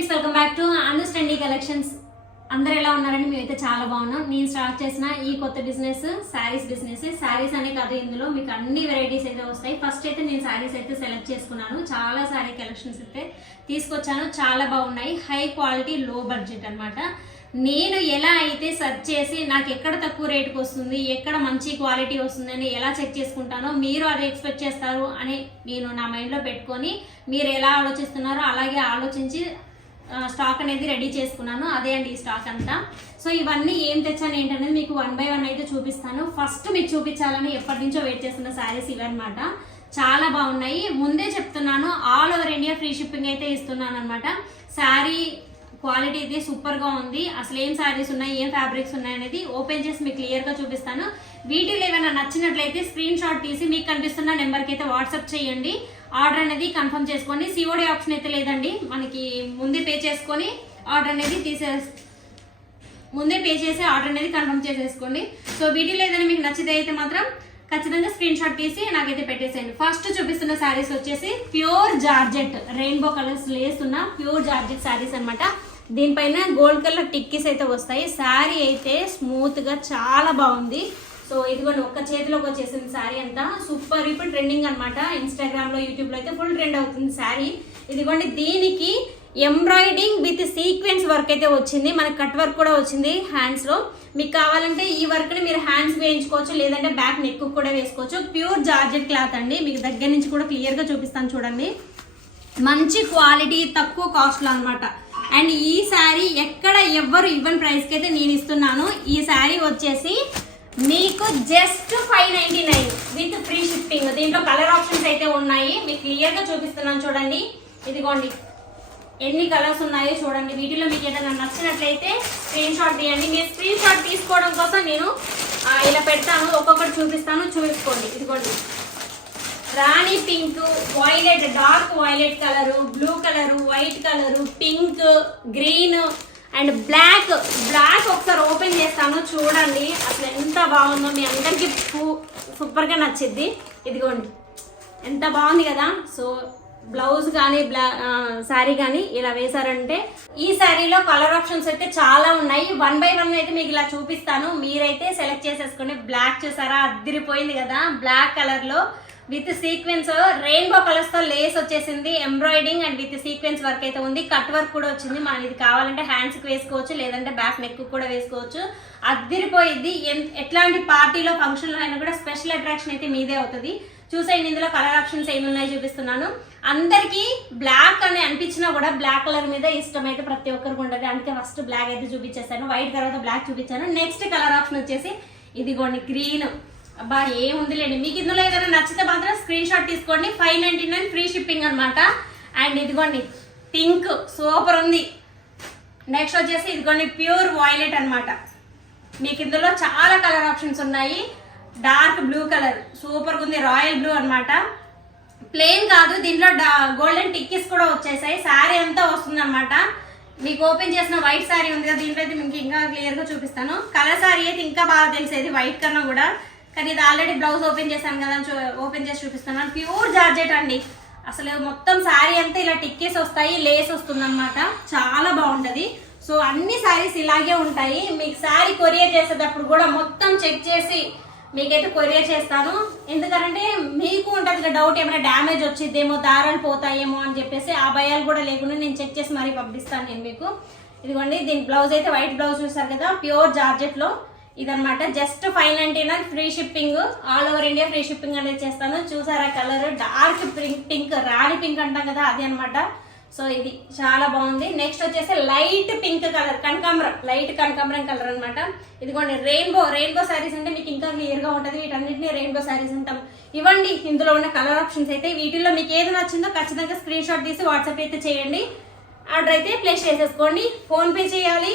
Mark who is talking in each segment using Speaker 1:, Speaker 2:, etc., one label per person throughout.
Speaker 1: Friends welcome back to understanding collections అందరు ఎలా ఉన్నారండి? మేమైతే చాలా బాగున్నాం. నేను స్టార్ట్ చేసిన ఈ కొత్త బిజినెస్ శారీస్ బిజినెస్ శారీస్ అనే కాదు ఇందులో మీకు అన్ని వెరైటీస్ అయితే వస్తాయి. ఫస్ట్ అయితే నేను శారీస్ అయితే సెలెక్ట్ చేసుకున్నాను. చాలా శారీ కలెక్షన్స్ అయితే తీసుకొచ్చాను. చాలా బాగున్నాయి. హై క్వాలిటీ లో బడ్జెట్ అనమాట నేను ఎలా అయితే సెర్చ్ చేసి నాకు ఎక్కడ తక్కువ రేటుకి వస్తుంది ఎక్కడ మంచి క్వాలిటీ వస్తుందని ఎలా చెక్ చేసుకుంటానో మీరు అది ఎక్స్పెక్ట్ చేస్తారు అని నేను నా మైండ్లో పెట్టుకొని మీరు ఎలా ఆలోచిస్తున్నారో అలాగే ఆలోచించి స్టాక్ అనేది రెడీ చేసుకున్నాను. అదే అండి ఈ స్టాక్ అంతా. సో ఇవన్నీ ఏం తెచ్చాను ఏంటనేది మీకు వన్ బై వన్ అయితే చూపిస్తాను. ఫస్ట్ మీకు చూపించాలని ఎప్పటి నుంచో వెయిట్ చేస్తున్న శారీస్ ఇవన్నమాట. చాలా బాగున్నాయి. ముందే చెప్తున్నాను all over India free shipping అయితే ఇస్తున్నాను అనమాట శారీ క్వాలిటీ అయితే సూపర్గా ఉంది. అసలు ఏం శారీస్ ఉన్నాయి ఏం ఫ్యాబ్రిక్స్ ఉన్నాయి అనేది ఓపెన్ చేసి మీకు క్లియర్గా చూపిస్తాను. వీటిలో ఏమైనా నచ్చినట్లయితే స్క్రీన్ షాట్ తీసి మీకు కనిపిస్తున్న నెంబర్కి అయితే వాట్సాప్ చేయండి. ఆర్డర్ అనేది కన్ఫర్మ్ చేసుకోండి. సిఓడి ఆప్షన్ అయితే లేదండి. మనకి ముందే పే చేసుకొని ఆర్డర్ అనేది తీసే ముందే పే చేసి ఆర్డర్ అనేది కన్ఫర్మ్ చేసేసుకోండి. సో వీటిలో ఏదైనా మీకు నచ్చితే అయితే మాత్రం ఖచ్చితంగా స్క్రీన్ షాట్ తీసి నాకైతే పెట్టేసేయండి. ఫస్ట్ చూపిస్తున్న శారీస్ వచ్చేసి pure georgette rainbow colours lace ఉన్న ప్యూర్ జార్జెట్ శారీస్ అన్నమాట. దీనిపైన గోల్డ్ కలర్ టిక్కీస్ అయితే వస్తాయి. శారీ అయితే స్మూత్గా చాలా బాగుంది. సో ఇదిగోండి ఒక్క చేతిలోకి వచ్చేసింది శారీ అంతా. సూపర్ ఇప్పుడు ట్రెండింగ్ అనమాట ఇన్స్టాగ్రామ్లో యూట్యూబ్లో అయితే ఫుల్ ట్రెండ్ అవుతుంది శారీ ఇదిగోండి దీనికి ఎంబ్రాయిడింగ్ విత్ సీక్వెన్స్ వర్క్ అయితే వచ్చింది. మనకి కట్ వర్క్ కూడా వచ్చింది హ్యాండ్స్లో మీకు కావాలంటే ఈ వర్క్ని మీరు హ్యాండ్స్ వేయించుకోవచ్చు లేదంటే బ్యాక్ నెక్ కూడా వేసుకోవచ్చు. ప్యూర్ జార్జెట్ క్లాత్ అండి. మీకు దగ్గర నుంచి కూడా క్లియర్గా చూపిస్తాను చూడండి. మంచి క్వాలిటీ తక్కువ కాస్ట్లో అనమాట అండ్ ఈ శారీ ఎక్కడ ఎవ్వరు ఇవ్వని ప్రైస్కి అయితే నేను ఇస్తున్నాను. ఈ శారీ వచ్చేసి మీకు just five ninety nine with free shipping దీంట్లో కలర్ ఆప్షన్స్ అయితే ఉన్నాయి. మీకు క్లియర్గా చూపిస్తున్నాను చూడండి. ఇదిగోండి. ఎన్ని కలర్స్ ఉన్నాయో చూడండి. వీటిలో మీకు ఏదైనా నచ్చినట్లయితే స్క్రీన్ షాట్ తీయండి. మీరు స్క్రీన్ షాట్ తీసుకోవడం కోసం నేను ఇలా పెడతాను. ఒక్కొక్కటి చూపిస్తాను. చూసుకోండి ఇదిగోండి. Rani pink violet dark violet colour blue colour white colour pink green and black. Black ఒకసారి ఓపెన్ చేస్తాను చూడండి. అసలు ఎంత బాగుందో మీ అందరికీ సూపర్గా నచ్చిద్ది. ఇదిగోండి. ఎంత బాగుంది కదా. సో బ్లౌజ్ కానీ బ్లా శారీ కానీ ఇలా వేశారంటే ఈ శారీలో కలర్ ఆప్షన్స్ అయితే చాలా ఉన్నాయి. వన్ బై వన్ అయితే మీకు ఇలా చూపిస్తాను. మీరైతే సెలెక్ట్ చేసేసుకోండి బ్లాక్ చూసారా? అద్దరిపోయింది కదా. బ్లాక్ కలర్లో విత్ సీక్వెన్స్ రెయిన్బో కలర్స్తో లేస్ వచ్చేసింది embroidering and with sequence work అయితే ఉంది. కట్ వర్క్ కూడా వచ్చింది. మనం ఇది కావాలంటే హ్యాండ్స్కి వేసుకోవచ్చు లేదంటే బ్యాక్ నెక్ కూడా వేసుకోవచ్చు. అద్దరిపోయింది ఎట్లాంటి పార్టీలో ఫంక్షన్లో అయినా కూడా స్పెషల్ అట్రాక్షన్ అయితే మీదే అవుతుంది. చూసేయండి ఇందులో కలర్ ఆప్షన్స్ ఏమి ఉన్నాయి చూపిస్తున్నాను. అందరికీ బ్లాక్ అని అనిపించినా కూడా బ్లాక్ కలర్ మీద ఇష్టం అయితే ప్రతి ఒక్కరికి ఉండదు. అందుకే ఫస్ట్ బ్లాక్ అయితే చూపించేసాను వైట్ తర్వాత బ్లాక్ చూపించాను. నెక్స్ట్ కలర్ ఆప్షన్ వచ్చేసి ఇదిగోండి గ్రీన్ అబ్బా ఏముందిలేండి. మీకు ఇందులో ఏదైనా నచ్చితే మాత్రం స్క్రీన్ షాట్ తీసుకోండి. Five ninety nine free shipping అనమాట అండ్ ఇదిగోండి పింక్ సూపర్ ఉంది. నెక్స్ట్ వచ్చేసి ఇదిగోండి ప్యూర్ వాయిలెట్ అన్నమాట. మీకు ఇందులో చాలా కలర్ ఆప్షన్స్ ఉన్నాయి. డార్క్ బ్లూ కలర్ సూపర్గా ఉంది. రాయల్ బ్లూ అనమాట ప్లెయిన్ కాదు దీంట్లో గోల్డెన్ టిక్కీస్ కూడా వచ్చేసాయి. శారీ అంతా వస్తుంది అనమాట మీకు ఓపెన్ చేసిన వైట్ శారీ ఉంది కదా దీంట్లో అయితే మీకు ఇంకా క్లియర్గా చూపిస్తాను. కలర్ శారీ అయితే ఇంకా బాగా తెలిసేది వైట్ కన్నా కూడా. కానీ ఇది ఆల్రెడీ బ్లౌజ్ ఓపెన్ చేశాను కదా ఓపెన్ చేసి చూపిస్తున్నాను. ప్యూర్ జార్జెట్ అండి. అసలు మొత్తం శారీ అంతా ఇలా టిక్కేస్ వస్తాయి లేస్ వస్తుంది అనమాట చాలా బాగుంటుంది. సో అన్ని శారీస్ ఇలాగే ఉంటాయి. మీకు శారీ కొరియర్ చేసేటప్పుడు కూడా మొత్తం చెక్ చేసి మీకైతే కొరియర్ చేస్తాను. ఎందుకంటే మీకు ఉంటుంది డౌట్ ఏమైనా డ్యామేజ్ వచ్చిద్దేమో దారాలు పోతాయేమో అని చెప్పేసి ఆ భయాలు కూడా లేకుండా నేను చెక్ చేసి మరీ పంపిస్తాను నేను మీకు. ఇదిగోండి దీని బ్లౌజ్ అయితే వైట్ బ్లౌజ్ చూసారు కదా ప్యూర్ జార్జెట్లో. ఇదనమాట just five ninety nine free shipping all over India free shipping అనేది చేస్తాను. చూసారా colour dark pink pink rani pink అంటాం కదా అది అనమాట సో ఇది చాలా బాగుంది. నెక్స్ట్ వచ్చేసి లైట్ పింక్ కలర్ కనకాంబరం. లైట్ కనకాంబరం కలర్ అనమాట ఇదిగోండి రెయిన్బో రెయిన్బో శారీస్ అంటే మీకు ఇంకా క్లియర్గా ఉంటుంది. వీటన్నిటిని రెయిన్బో శారీస్ అంటాం. ఇవ్వండి ఇందులో ఉన్న కలర్ ఆప్షన్స్ అయితే వీటిల్లో మీకు ఏది నచ్చిందో ఖచ్చితంగా స్క్రీన్ షాట్ తీసి వాట్సాప్ అయితే చేయండి. ఆర్డర్ అయితే ప్లేస్ చేసేసుకోండి. ఫోన్పే చేయాలి.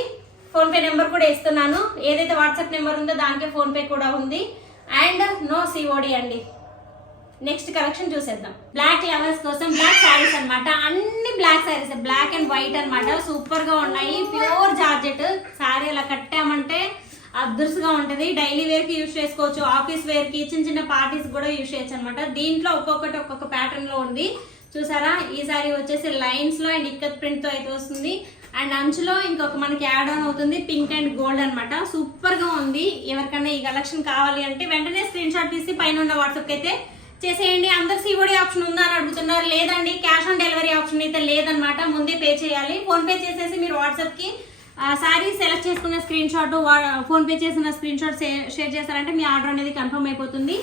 Speaker 1: ఫోన్పే నెంబర్ కూడా ఇస్తున్నాను. ఏదైతే వాట్సాప్ నెంబర్ ఉందో దానికే ఫోన్పే కూడా ఉంది. అండ్ నో సిఓడి అండి. నెక్స్ట్ కలెక్షన్ చూసేద్దాం. బ్లాక్ లెవెల్స్ కోసం బ్లాక్ శారీస్ అనమాట అన్ని black saris black and white అనమాట సూపర్గా ఉన్నాయి. Pure georgette. శారీ అలా కట్టామంటే అదృష్టంగా ఉంటుంది. డైలీ వేర్కి చేసుకోవచ్చు. ఆఫీస్ వేర్కి చిన్న చిన్న పార్టీస్ కూడా యూజ్ చేయొచ్చు అనమాట దీంట్లో ఒక్కొక్కటి ఒక్కొక్క ప్యాటర్న్లో ఉంది. చూసారా? ఈ సారీ వచ్చేసి లైన్స్లో అండ్ ఇక్కత్ ప్రింట్తో అయితే వస్తుంది. అండ్ అంచులో ఇంకొక మనకి యాడ్ ఆన్ అవుతుంది పింక్ అండ్ గోల్డ్ అనమాట సూపర్గా ఉంది. ఎవరికైనా ఈ కలెక్షన్ కావాలి అంటే వెంటనే స్క్రీన్ షాట్ తీసి పైన ఉన్న వాట్సాప్కి అయితే చేసేయండి. అందరు సిఓడి ఆప్షన్ ఉందా అని అడుగుతున్నారు. లేదండి క్యాష్ ఆన్ డెలివరీ ఆప్షన్ అయితే లేదనమాట ముందే పే చేయాలి. ఫోన్పే చేసేసి మీరు వాట్సాప్కి సారీ సెలెక్ట్ చేసుకున్న స్క్రీన్ షాట్ ఫోన్పే చేసిన స్క్రీన్ షాట్ షేర్ చేస్తారంటే మీ ఆర్డర్ అనేది కన్ఫర్మ్ అయిపోతుంది.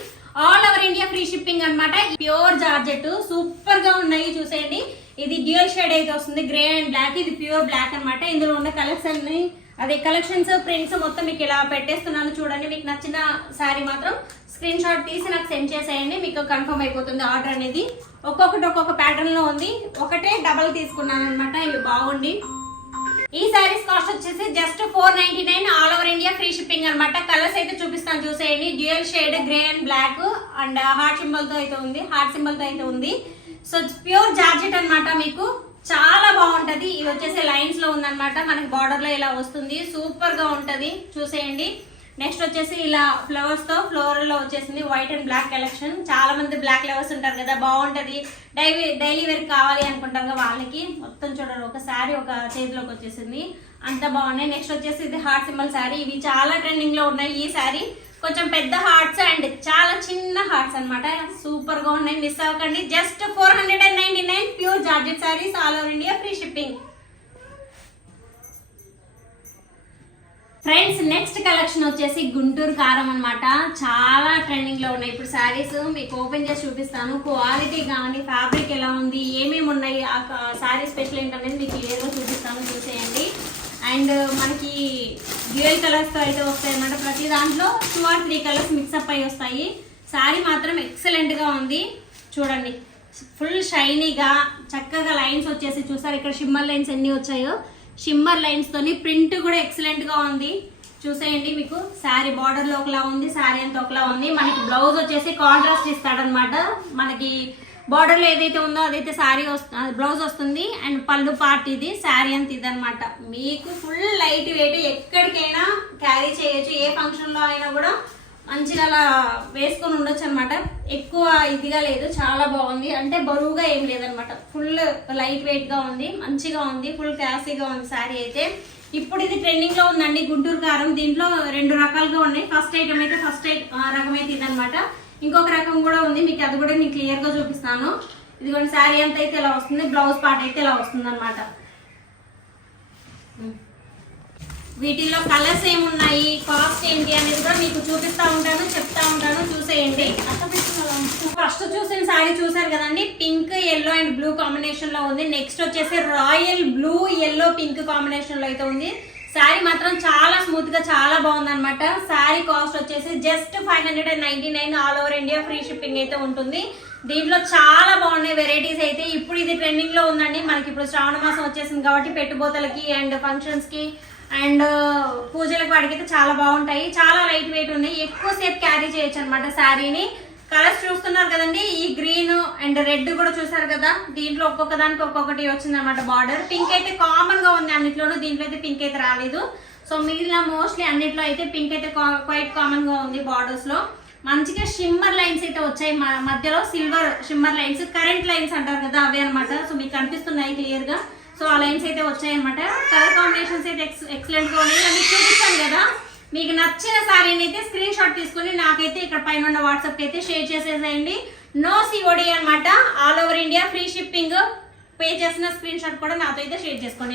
Speaker 1: All over India free shipping అన్నమాట. ప్యూర్ జార్జెట్ సూపర్గా ఉన్నాయి చూసేయండి. ఇది డ్యూయల్ షేడ్ అయితే వస్తుంది గ్రే అండ్ బ్లాక్ ఇది ప్యూర్ బ్లాక్ అనమాట ఇందులో ఉన్న కలెక్షన్ అదే కలెక్షన్స్ ప్రింట్స్ మొత్తం మీకు ఇలా పెట్టేస్తున్నాను చూడండి. మీకు నచ్చిన శారీ మాత్రం స్క్రీన్ షాట్ తీసి నాకు సెండ్ చేసేయండి. మీకు కన్ఫర్మ్ అయిపోతుంది ఆర్డర్ అనేది. ఒక్కొక్కటి ఒక్కొక్క ప్యాటర్న్లో ఉంది. ఒకటే డబల్ తీసుకున్నాను అనమాట ఇవి బాగుండి. ఈ సారీస్ కాస్ట్ వచ్చేసి just four ninety nine all over India free shipping అన్నమాట. కలర్స్ అయితే చూపిస్తాను చూసేయండి. Dual shade grey and black and heart సింబల్తో అయితే ఉంది. హార్ట్ సింబల్తో అయితే ఉంది. సో ప్యూర్ జార్జెట్ అనమాట మీకు. చాలా బాగుంటది. ఇది వచ్చేసి లైన్స్లో ఉందన్నమాట. మనకి బార్డర్లో ఇలా వస్తుంది. సూపర్గా ఉంటది. చూసేయండి. నెక్స్ట్ వచ్చేసి ఇలా ఫ్లవర్స్తో లో వచ్చేసింది వైట్ అండ్ బ్లాక్ కలెక్షన్. చాలా మంది బ్లాక్ ఫ్లవర్స్ ఉంటారు కదా బాగుంటది. డైలీ డైలీ వేర్ కావాలి అనుకుంటాం కదా వాళ్ళకి. మొత్తం చూడండి ఒక శారీ ఒక చేతిలోకి వచ్చేసింది. అంత బాగున్నాయి. నెక్స్ట్ వచ్చేసి ఇది హార్ట్ సింబల్ శారీ. ఇవి చాలా ట్రెండింగ్లో ఉన్నాయి ఈ శారీ. కొంచెం పెద్ద హార్ట్స్ అండ్ చాలా చిన్న హార్ట్స్ అన్నమాట. సూపర్గా ఉన్నాయి. మిస్ అవ్వకండి. Just four hundred and ninety nine pure georgette saris all over India free shipping friends next collection వచ్చేసి గుంటూరు కారం అనమాట చాలా ట్రెండింగ్లో ఉన్నాయి. ఇప్పుడు శారీస్ మీకు ఓపెన్ చేసి చూపిస్తాను. క్వాలిటీ కానీ ఫ్యాబ్రిక్ ఎలా ఉంది ఏమేమి ఉన్నాయి ఆ శారీ స్పెషల్ ఏంటనేది మీకు ఏదో చూపిస్తాను. చూసేయండి. అండ్ మనకి డ్యూయల్ కలర్స్తో అయితే వస్తాయి అనమాట ప్రతి దాంట్లో two or three colours mix up అయి వస్తాయి. శారీ మాత్రం ఎక్సలెంట్గా ఉంది. చూడండి. ఫుల్ షైనీగా చక్కగా లైన్స్ వచ్చేసి చూసారు. ఇక్కడ షిమ్మర్ లైన్స్ ఎన్ని వచ్చాయో. షిమ్మర్ లైన్స్ తోని ప్రింట్ కూడా ఎక్సలెంట్గా ఉంది. చూసేయండి మీకు. శారీ బార్డర్లో ఒకలా ఉంది శారీ అంతా ఒకలా ఉంది. మనకి బ్లౌజ్ వచ్చేసి కాంట్రాస్ట్ ఇస్తాడనమాట మనకి బార్డర్లో ఏదైతే ఉందో అదైతే శారీ వస్తుంది బ్లౌజ్ వస్తుంది. అండ్ పళ్ళు పార్ట్ ఇది శారీ అంత ఇది అనమాట మీకు ఫుల్ లైట్ వెయిట్ ఎక్కడికైనా క్యారీ చేయొచ్చు. ఏ ఫంక్షన్లో అయినా కూడా మంచిగా అలా వేసుకొని ఉండొచ్చు అనమాట ఎక్కువ ఇదిగా లేదు చాలా బాగుంది. అంటే బరువుగా ఏం లేదనమాట ఫుల్ లైట్ వెయిట్గా ఉంది మంచిగా ఉంది ఫుల్ క్లాసీగా ఉంది శారీ అయితే. ఇప్పుడు ఇది ట్రెండింగ్లో ఉందండి గుంటూరు కారం. దీంట్లో రెండు రకాలుగా ఉన్నాయి. ఫస్ట్ ఐటమ్ అయితే ఫస్ట్ రకం అయితే ఇదనమాట ఇంకొక రకం కూడా ఉంది మీకు అది కూడా నేను క్లియర్గా చూపిస్తాను. ఇదిగోండి శారీ అంతా అయితే ఇలా వస్తుంది బ్లౌజ్ పార్ట్ అయితే ఇలా వస్తుంది అనమాట వీటిల్లో కలర్స్ ఏమున్నాయి? కాస్ట్ ఏంటి అనేది కూడా మీకు చూపిస్తా ఉంటాను చెప్తా ఉంటాను. చూసేయండి. ఫస్ట్ చూసిన సారీ చూసారు కదండి? పింక్ ఎల్లో అండ్ బ్లూ కాంబినేషన్లో ఉంది. నెక్స్ట్ వచ్చేసి రాయల్ బ్లూ ఎల్లో పింక్ కాంబినేషన్లో అయితే ఉంది. శారీ మాత్రం చాలా స్మూత్గా చాలా బాగుంది అనమాట శారీ కాస్ట్ వచ్చేసి just five hundred and ninety nine all over India free shipping అయితే ఉంటుంది. దీంట్లో చాలా బాగున్నాయి వెరైటీస్ అయితే. ఇప్పుడు ఇది ట్రెండింగ్లో ఉందండి. మనకి ఇప్పుడు శ్రావణ మాసం వచ్చేసింది కాబట్టి పెట్టుబోతలకి అండ్ ఫంక్షన్స్కి అండ్ పూజలకు అడిగితే చాలా బాగుంటాయి. చాలా లైట్ వెయిట్ ఉన్నాయి. ఎక్కువసేపు క్యారీ చేయొచ్చు అనమాట శారీని. కలర్స్ చూస్తున్నారు కదండి. ఈ గ్రీన్ అండ్ రెడ్ కూడా చూసారు కదా? దీంట్లో ఒక్కొక్క దానికి ఒక్కొక్కటి వచ్చిందనమాట బార్డర్ పింక్ అయితే కామన్గా ఉంది అన్నిట్లోనూ. దీంట్లో అయితే పింక్ అయితే రాలేదు. సో మిగిలిన మోస్ట్లీ అన్నిట్లో అయితే పింక్ అయితే క్వైట్ కామన్గా ఉంది బార్డర్స్లో. మంచిగా షిమ్మర్ లైన్స్ అయితే వచ్చాయి మ- మధ్యలో. Silver shimmer lines current lines అంటారు కదా అవే అనమాట సో మీకు కనిపిస్తున్నాయి క్లియర్గా. సో ఆ లైన్స్ అయితే వచ్చాయన్నమాట. కలర్ కాంబినేషన్స్ అయితే ఎక్సలెంట్గా ఉన్నాయి. అన్ని చూపిస్తాను కదా. మీకు నచ్చిన సారీని అయితే స్క్రీన్ షాట్ తీసుకుని నాకైతే ఇక్కడ పైన ఉన్న వాట్సాప్ అయితే షేర్ చేసేసేయండి. నో సిఓడి అన్నమాట. All over India free shipping pay చేసిన స్క్రీన్ షాట్ కూడా నాతో అయితే షేర్ చేసుకోండి.